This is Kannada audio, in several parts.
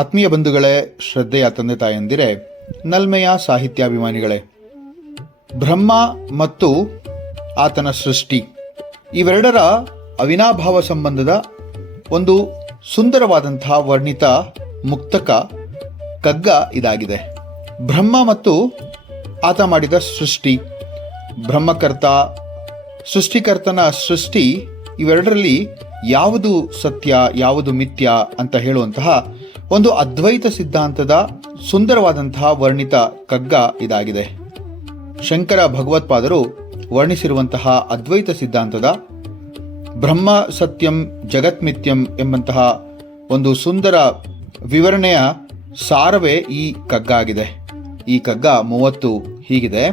ಆತ್ಮೀಯ ಬಂಧುಗಳೇ, ಶ್ರದ್ಧೆಯ ತಂದೆ ತಾಯಂದಿರೇ, ನಲ್ಮೆಯ ಸಾಹಿತ್ಯಾಭಿಮಾನಿಗಳೇ, ಬ್ರಹ್ಮ ಮತ್ತು ಆತನ ಸೃಷ್ಟಿ ಇವೆರಡರ ಅವಿನಾಭಾವ ಸಂಬಂಧದ ಒಂದು ಸುಂದರವಾದಂತಹ ವರ್ಣಿತ ಮುಕ್ತಕ ಕಗ್ಗ ಇದಾಗಿದೆ. ಬ್ರಹ್ಮ ಮತ್ತು ಆತ ಮಾಡಿದ ಸೃಷ್ಟಿ, ಬ್ರಹ್ಮಕರ್ತ ಸೃಷ್ಟಿಕರ್ತನ ಸೃಷ್ಟಿ, ಇವೆರಡರಲ್ಲಿ ಯಾವುದು ಸತ್ಯ ಯಾವುದು ಮಿಥ್ಯ ಅಂತ ಹೇಳುವಂತಹ ಒಂದು ಅದ್ವೈತ ಸಿದ್ಧಾಂತದ ಸುಂದರವಾದಂತಹ ವರ್ಣಿತ ಕಗ್ಗ ಇದಾಗಿದೆ. ಶಂಕರ ಭಗವತ್ಪಾದರು ವರ್ಣಿಸಿರುವಂತಹ ಅದ್ವೈತ ಸಿದ್ಧಾಂತದ ಬ್ರಹ್ಮ ಸತ್ಯಂ ಜಗತ್ಮಿಥ್ಯಂ ಎಂಬಂತಹ ಒಂದು ಸುಂದರ ವಿವರಣೆಯ ಸಾರವೇ ಈ ಕಗ್ಗ ಆಗಿದೆ. ಈ ಕಗ್ಗ 30 ಹೀಗಿದೆ.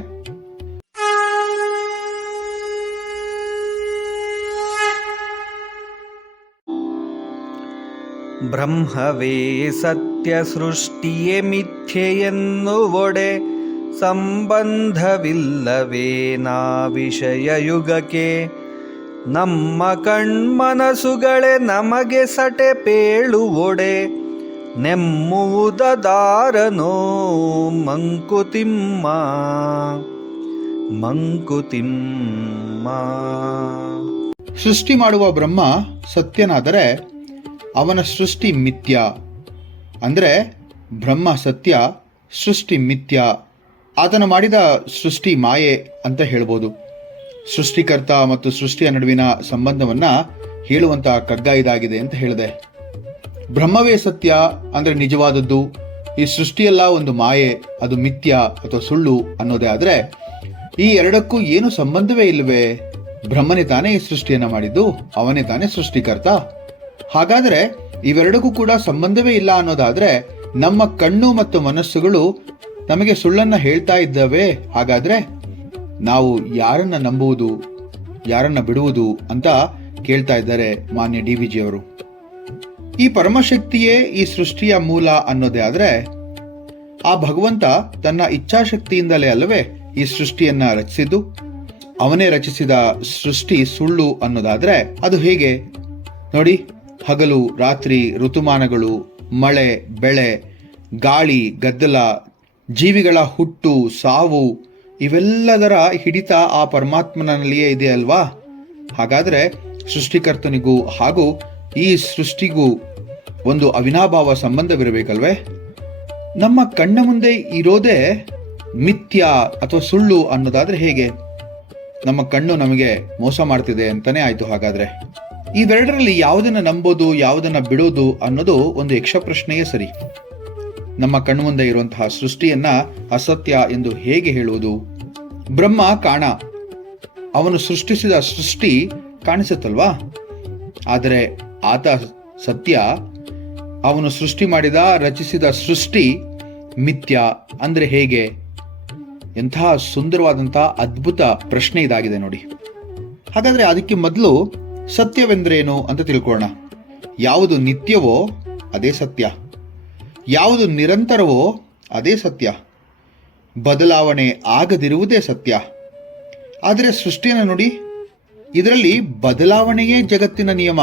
ಬ್ರಹ್ಮವೇ ಸತ್ಯ ಸೃಷ್ಟಿಯೇ ಮಿಥ್ಯೆಯೆನ್ನುವೊಡೆ, ಸಂಬಂಧವಿಲ್ಲವೇ ನಾ ವಿಷಯ ಯುಗಕ್ಕೆ. ನಮ್ಮ ಕಣ್ಮನಸುಗಳೇ ನಮಗೆ ಸಟೆ ಪೇಳುವೊಡೆ, ನೆಮ್ಮುವುದಾರನೋ ಮಂಕುತಿಮ್ಮ ಮಂಕುತಿಮ್ಮ. ಸೃಷ್ಟಿ ಮಾಡುವ ಬ್ರಹ್ಮ ಸತ್ಯನಾದರೆ ಅವನ ಸೃಷ್ಟಿ ಮಿಥ್ಯ. ಅಂದರೆ ಬ್ರಹ್ಮ ಸತ್ಯ, ಸೃಷ್ಟಿ ಮಿಥ್ಯ. ಆತನ ಮಾಡಿದ ಸೃಷ್ಟಿ ಮಾಯೆ ಅಂತ ಹೇಳ್ಬೋದು. ಸೃಷ್ಟಿಕರ್ತ ಮತ್ತು ಸೃಷ್ಟಿಯ ನಡುವಿನ ಸಂಬಂಧವನ್ನ ಹೇಳುವಂತಹ ಕಗ್ಗ ಇದಾಗಿದೆ ಅಂತ ಹೇಳಿದೆ. ಬ್ರಹ್ಮವೇ ಸತ್ಯ ಅಂದರೆ ನಿಜವಾದದ್ದು, ಈ ಸೃಷ್ಟಿಯೆಲ್ಲ ಒಂದು ಮಾಯೆ, ಅದು ಮಿಥ್ಯ ಅಥವಾ ಸುಳ್ಳು ಅನ್ನೋದೇ ಆದರೆ ಈ ಎರಡಕ್ಕೂ ಏನು ಸಂಬಂಧವೇ ಇಲ್ಲವೇ? ಬ್ರಹ್ಮನೇ ತಾನೇ ಈ ಸೃಷ್ಟಿಯನ್ನ ಮಾಡಿದ್ದು, ಅವನೇ ತಾನೇ ಸೃಷ್ಟಿಕರ್ತ. ಹಾಗಾದರೆ ಇವೆರಡಕ್ಕೂ ಕೂಡ ಸಂಬಂಧವೇ ಇಲ್ಲ ಅನ್ನೋದಾದ್ರೆ ನಮ್ಮ ಕಣ್ಣು ಮತ್ತು ಮನಸ್ಸುಗಳು ನಮಗೆ ಸುಳ್ಳನ್ನ ಹೇಳ್ತಾ ಇದ್ದಾವೆ. ಹಾಗಾದ್ರೆ ನಾವು ಯಾರನ್ನ ನಂಬುವುದು, ಯಾರನ್ನ ಬಿಡುವುದು ಅಂತ ಕೇಳ್ತಾ ಇದ್ದಾರೆ ಮಾನ್ಯ DVG ಅವರು. ಈ ಪರಮಶಕ್ತಿಯೇ ಈ ಸೃಷ್ಟಿಯ ಮೂಲ ಅನ್ನೋದೇ ಆದ್ರೆ ಆ ಭಗವಂತ ತನ್ನ ಇಚ್ಛಾಶಕ್ತಿಯಿಂದಲೇ ಅಲ್ಲವೇ ಈ ಸೃಷ್ಟಿಯನ್ನ ರಚಿಸಿದ್ದು? ಅವನೇ ರಚಿಸಿದ ಸೃಷ್ಟಿ ಸುಳ್ಳು ಅನ್ನೋದಾದ್ರೆ ಅದು ಹೇಗೆ? ನೋಡಿ, ಹಗಲು ರಾತ್ರಿ, ಋತುಮಾನಗಳು, ಮಳೆ ಬೆಳೆ, ಗಾಳಿ ಗದ್ದಲ, ಜೀವಿಗಳ ಹುಟ್ಟು ಸಾವು, ಇವೆಲ್ಲದರ ಹಿಡಿತ ಆ ಪರಮಾತ್ಮನಲ್ಲಿಯೇ ಇದೆ ಅಲ್ವಾ? ಹಾಗಾದ್ರೆ ಸೃಷ್ಟಿಕರ್ತನಿಗೂ ಹಾಗೂ ಈ ಸೃಷ್ಟಿಗೂ ಒಂದು ಅವಿನಾಭಾವ ಸಂಬಂಧವಿರಬೇಕಲ್ವೇ? ನಮ್ಮ ಕಣ್ಣ ಮುಂದೆ ಇರೋದೇ ಮಿಥ್ಯ ಅಥವಾ ಸುಳ್ಳು ಅನ್ನೋದಾದ್ರೆ ಹೇಗೆ? ನಮ್ಮ ಕಣ್ಣು ನಮಗೆ ಮೋಸ ಮಾಡ್ತಿದೆ ಅಂತಾನೆ ಆಯ್ತು. ಹಾಗಾದ್ರೆ ಇವೆರಡರಲ್ಲಿ ಯಾವುದನ್ನ ನಂಬೋದು ಯಾವುದನ್ನ ಬಿಡೋದು ಅನ್ನೋದು ಒಂದು ಯಕ್ಷ ಪ್ರಶ್ನೆಯೇ ಸರಿ. ನಮ್ಮ ಕಣ್ಣು ಮುಂದೆ ಇರುವಂತಹ ಸೃಷ್ಟಿಯನ್ನ ಅಸತ್ಯ ಎಂದು ಹೇಗೆ ಹೇಳುವುದು? ಬ್ರಹ್ಮ ಕಾಣ, ಅವನು ಸೃಷ್ಟಿಸಿದ ಸೃಷ್ಟಿ ಕಾಣಿಸುತ್ತಲ್ವಾ? ಆದರೆ ಆತ ಸತ್ಯ, ಅವನು ಸೃಷ್ಟಿ ಮಾಡಿದ ರಚಿಸಿದ ಸೃಷ್ಟಿ ಮಿಥ್ಯ ಅಂದ್ರೆ ಹೇಗೆ? ಎಂತಹ ಸುಂದರವಾದಂತಹ ಅದ್ಭುತ ಪ್ರಶ್ನೆ ಇದಾಗಿದೆ ನೋಡಿ. ಹಾಗಾದ್ರೆ ಅದಕ್ಕೆ ಮೊದಲು ಸತ್ಯವೆಂದ್ರೇನು ಅಂತ ತಿಳ್ಕೊಳ್ಳೋಣ. ಯಾವುದು ನಿತ್ಯವೋ ಅದೇ ಸತ್ಯ, ಯಾವುದು ನಿರಂತರವೋ ಅದೇ ಸತ್ಯ, ಬದಲಾವಣೆ ಆಗದಿರುವುದೇ ಸತ್ಯ. ಆದರೆ ಸೃಷ್ಟಿಯನ್ನು ನೋಡಿ, ಇದರಲ್ಲಿ ಬದಲಾವಣೆಯೇ ಜಗತ್ತಿನ ನಿಯಮ,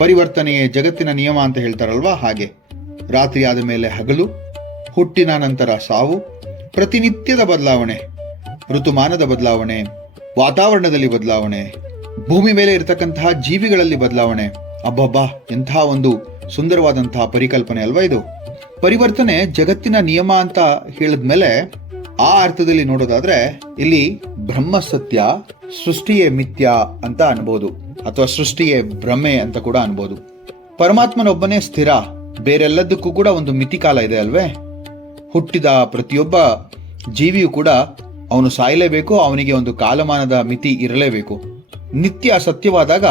ಪರಿವರ್ತನೆಯೇ ಜಗತ್ತಿನ ನಿಯಮ ಅಂತ ಹೇಳ್ತಾರಲ್ವಾ? ಹಾಗೆ ರಾತ್ರಿ ಆದ ಮೇಲೆ ಹಗಲು, ಹುಟ್ಟಿನ ನಂತರ ಸಾವು, ಪ್ರತಿನಿತ್ಯದ ಬದಲಾವಣೆ, ಋತುಮಾನದ ಬದಲಾವಣೆ, ವಾತಾವರಣದಲ್ಲಿ ಬದಲಾವಣೆ, ಭೂಮಿ ಮೇಲೆ ಇರತಕ್ಕಂತಹ ಜೀವಿಗಳಲ್ಲಿ ಬದಲಾವಣೆ. ಅಬ್ಬಬ್ಬಾ, ಎಂತಹ ಒಂದು ಸುಂದರವಾದಂತಹ ಪರಿಕಲ್ಪನೆ ಅಲ್ವಾ ಇದು? ಪರಿವರ್ತನೆ ಜಗತ್ತಿನ ನಿಯಮ ಅಂತ ಹೇಳಿದ್ಮೇಲೆ ಆ ಅರ್ಥದಲ್ಲಿ ನೋಡೋದಾದ್ರೆ ಇಲ್ಲಿ ಬ್ರಹ್ಮ ಸತ್ಯ, ಸೃಷ್ಟಿಯೇ ಮಿಥ್ಯ ಅಂತ ಅನ್ಬೋದು, ಅಥವಾ ಸೃಷ್ಟಿಯೇ ಭ್ರಮೆ ಅಂತ ಕೂಡ ಅನ್ಬೋದು. ಪರಮಾತ್ಮನೊಬ್ಬನೇ ಸ್ಥಿರ, ಬೇರೆಲ್ಲದಕ್ಕೂ ಕೂಡ ಒಂದು ಮಿತಿಕಾಲ ಇದೆ ಅಲ್ವೇ? ಹುಟ್ಟಿದ ಪ್ರತಿಯೊಬ್ಬ ಜೀವಿಯು ಕೂಡ ಅವನು ಸಾಯಲೇಬೇಕು, ಅವನಿಗೆ ಒಂದು ಕಾಲಮಾನದ ಮಿತಿ ಇರಲೇಬೇಕು. ನಿತ್ಯ ಸತ್ಯವಾದಾಗ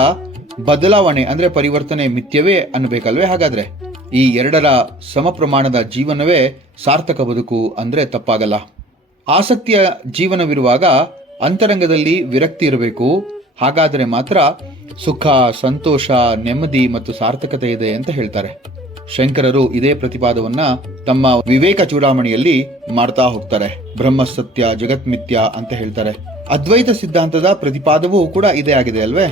ಬದಲಾವಣೆ ಅಂದ್ರೆ ಪರಿವರ್ತನೆ ಮಿಥ್ಯವೇ ಅನ್ನಬೇಕಲ್ವೇ? ಹಾಗಾದ್ರೆ ಈ ಎರಡರ ಸಮ ಪ್ರಮಾಣದ ಜೀವನವೇ ಸಾರ್ಥಕ ಬದುಕು ಅಂದ್ರೆ ತಪ್ಪಾಗಲ್ಲ. ಆಸಕ್ತಿಯ ಜೀವನವಿರುವಾಗ ಅಂತರಂಗದಲ್ಲಿ ವಿರಕ್ತಿ ಇರಬೇಕು. ಹಾಗಾದರೆ ಮಾತ್ರ ಸುಖ, ಸಂತೋಷ, ನೆಮ್ಮದಿ ಮತ್ತು ಸಾರ್ಥಕತೆ ಇದೆ ಅಂತ ಹೇಳ್ತಾರೆ. ಶಂಕರರು ಇದೇ ಪ್ರತಿಪಾದವನ್ನ ತಮ್ಮ ವಿವೇಕ ಚೂಡಾಮಣಿಯಲ್ಲಿ ಮಾಡ್ತಾ ಹೋಗ್ತಾರೆ. ಬ್ರಹ್ಮ ಸತ್ಯ ಜಗತ್ಮಿಥ್ಯ ಅಂತ ಹೇಳ್ತಾರೆ. ಅದ್ವೈತ ಸಿದ್ಧಾಂತದ ಪ್ರತಿಪಾದವೂ ಕೂಡ ಇದೇ ಆಗಿದೆ ಅಲ್ವೇ?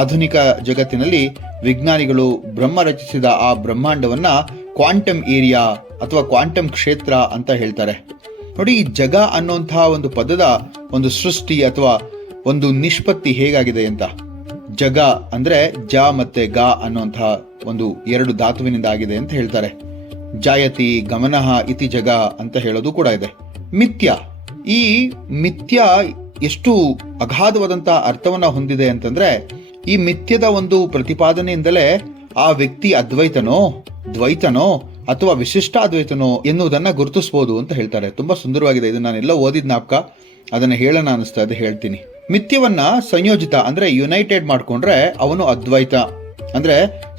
ಆಧುನಿಕ ಜಗತ್ತಿನಲ್ಲಿ ವಿಜ್ಞಾನಿಗಳು ಬ್ರಹ್ಮ ರಚಿಸಿದ ಆ ಬ್ರಹ್ಮಾಂಡವನ್ನ ಕ್ವಾಂಟಮ್ ಏರಿಯಾ ಅಥವಾ ಕ್ವಾಂಟಮ್ ಕ್ಷೇತ್ರ ಅಂತ ಹೇಳ್ತಾರೆ. ನೋಡಿ, ಈ ಜಗ ಅನ್ನುವಂತಹ ಒಂದು ಪದದ ಒಂದು ಸೃಷ್ಟಿ ಅಥವಾ ಒಂದು ನಿಷ್ಪತ್ತಿ ಹೇಗಾಗಿದೆ ಅಂತ. ಜಗ ಅಂದ್ರೆ ಜ ಮತ್ತೆ ಗ ಅನ್ನುವಂತಹ ಒಂದು 2 ಧಾತುವಿನಿಂದ ಆಗಿದೆ ಅಂತ ಹೇಳ್ತಾರೆ. ಜಾಯತಿ ಗಮನಃ ಇತಿ ಜಗ ಅಂತ ಹೇಳೋದು ಕೂಡ ಇದೆ. ಮಿಥ್ಯ, ಈ ಮಿಥ್ಯ ಎಷ್ಟು ಅಗಾಧವಾದಂತಹ ಅರ್ಥವನ್ನ ಹೊಂದಿದೆ ಅಂತಂದ್ರೆ, ಈ ಮಿಥ್ಯದ ಒಂದು ಪ್ರತಿಪಾದನೆಯಿಂದಲೇ ಆ ವ್ಯಕ್ತಿ ಅದ್ವೈತನೋ, ದ್ವೈತನೋ ಅಥವಾ ವಿಶಿಷ್ಟ ಅದ್ವೈತನೋ ಎನ್ನುವುದನ್ನ ಗುರುತಿಸಬಹುದು ಅಂತ ಹೇಳ್ತಾರೆ. ತುಂಬಾ ಸುಂದರವಾಗಿದೆ. ಇದು ನಾನೆಲ್ಲ ಓದಿದ ಜ್ಞಾಪಕ, ಅದನ್ನ ಹೇಳೋಣ ಅನಿಸ್ತಾ ಇದೆ, ಹೇಳ್ತೀನಿ. ಮಿಥ್ಯವನ್ನ ಸಂಯೋಜಿತ ಅಂದ್ರೆ ಯುನೈಟೆಡ್ ಮಾಡ್ಕೊಂಡ್ರೆ ಅವನು ಅದ್ವೈತ. ಅಂದ್ರೆ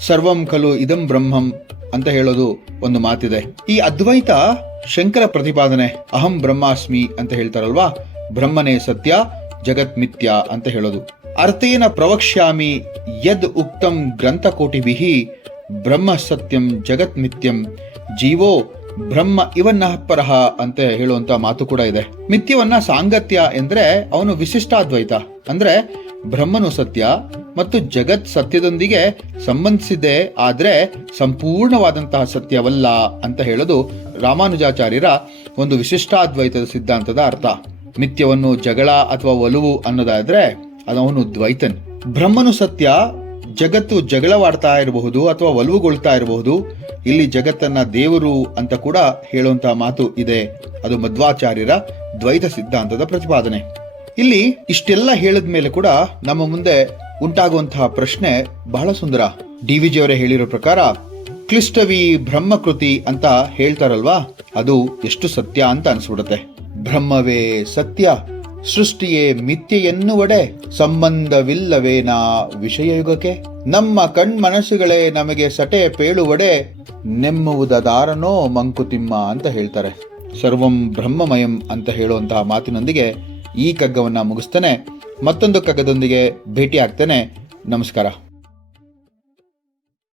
ಸರ್ವಂ ಖಲು ಇದಂ ಬ್ರಹ್ಮಂ ಅಂತ ಹೇಳೋದು ಒಂದು ಮಾತಿದೆ. ಈ ಅದ್ವೈತ ಶಂಕರ ಪ್ರತಿಪಾದನೆ, ಅಹಂ ಬ್ರಹ್ಮಾಸ್ಮಿ ಅಂತ ಹೇಳ್ತಾರಲ್ವಾ, ಬ್ರಹ್ಮನೇ ಸತ್ಯ ಜಗತ್ ಮಿಥ್ಯ ಅಂತ ಹೇಳೋದು. ಅರ್ಥೇನ ಪ್ರವಕ್ಷ್ಯಾಮಿ ಯದ್ ಉಕ್ತಂ ಗ್ರಂಥಕೋಟಿಭಿಃ ಬ್ರಹ್ಮ ಸತ್ಯಂ ಜಗತ್ ಮಿಥ್ಯಂ ಜೀವೋ ಬ್ರಹ್ಮ ಇವನ್ನಃ ಪರಃ ಅಂತ ಹೇಳುವಂತ ಮಾತು ಕೂಡ ಇದೆ. ಮಿಥ್ಯವನ್ನ ಸಾಂಗತ್ಯ ಎಂದ್ರೆ ಅವನು ವಿಶಿಷ್ಟಾದ್ವೈತ, ಅಂದ್ರೆ ಬ್ರಹ್ಮನು ಸತ್ಯ ಮತ್ತು ಜಗತ್ ಸತ್ಯದೊಂದಿಗೆ ಸಂಬಂಧಿಸಿದೆ, ಆದ್ರೆ ಸಂಪೂರ್ಣವಾದಂತಹ ಸತ್ಯವಲ್ಲ ಅಂತ ಹೇಳೋದು ರಾಮಾನುಜಾಚಾರ್ಯರ ಒಂದು ವಿಶಿಷ್ಟಾದ್ವೈತದ ಸಿದ್ಧಾಂತದ ಅರ್ಥ. ಮಿಥ್ಯವನ್ನು ಜಗಳ ಅಥವಾ ಒಲವು ಅನ್ನೋದಾದ್ರೆ ಅವನು ದ್ವೈತನ್. ಬ್ರಹ್ಮನು ಸತ್ಯ, ಜಗತ್ತು ಜಗಳವಾಡ್ತಾ ಇರಬಹುದು ಅಥವಾ ಒಲವುಗೊಳ್ತಾ ಇರಬಹುದು. ಇಲ್ಲಿ ಜಗತ್ತನ್ನ ದೇವರು ಅಂತ ಕೂಡ ಹೇಳುವಂತಹ ಮಾತು ಇದೆ. ಅದು ಮಧ್ವಾಚಾರ್ಯರ ದ್ವೈತ ಸಿದ್ಧಾಂತದ ಪ್ರತಿಪಾದನೆ. ಇಲ್ಲಿ ಇಷ್ಟೆಲ್ಲ ಹೇಳಿದ ಮೇಲೆ ಕೂಡ ನಮ್ಮ ಮುಂದೆ ಉಂಟಾಗುವಂತಹ ಪ್ರಶ್ನೆ ಬಹಳ ಸುಂದರ. DVG ಅವರೇ ಹೇಳಿರೋ ಪ್ರಕಾರ ಕ್ಲಿಷ್ಟವಿ ಬ್ರಹ್ಮಕೃತಿ ಅಂತ ಹೇಳ್ತಾರಲ್ವಾ, ಅದು ಎಷ್ಟು ಸತ್ಯ ಅಂತ ಅನ್ಸ್ಬಿಡುತ್ತೆ. ಬ್ರಹ್ಮವೇ ಸತ್ಯ, ಸೃಷ್ಟಿಯೇ ಮಿಥ್ಯೆ ಎನ್ನುವಡೆ, ಸಂಬಂಧವಿಲ್ಲವೇನಾ ವಿಷಯಯುಗಕ್ಕೆ, ನಮ್ಮ ಕಣ್ಮನಸ್ಸುಗಳೇ ನಮಗೆ ಸಟೆ ಪೇಳುವಡೆ, ನೆಮ್ಮುವುದಾರನೋ ಮಂಕುತಿಮ್ಮ ಅಂತ ಹೇಳ್ತಾರೆ. ಸರ್ವಂ ಬ್ರಹ್ಮಮಯಂ ಅಂತ ಹೇಳುವಂತಹ ಮಾತಿನೊಂದಿಗೆ ಈ ಕಗ್ಗವನ್ನ ಮುಗಿಸ್ತೇನೆ. ಮತ್ತೊಂದು ಕಗ್ಗದೊಂದಿಗೆ ಭೇಟಿ ಆಗ್ತೇನೆ. ನಮಸ್ಕಾರ.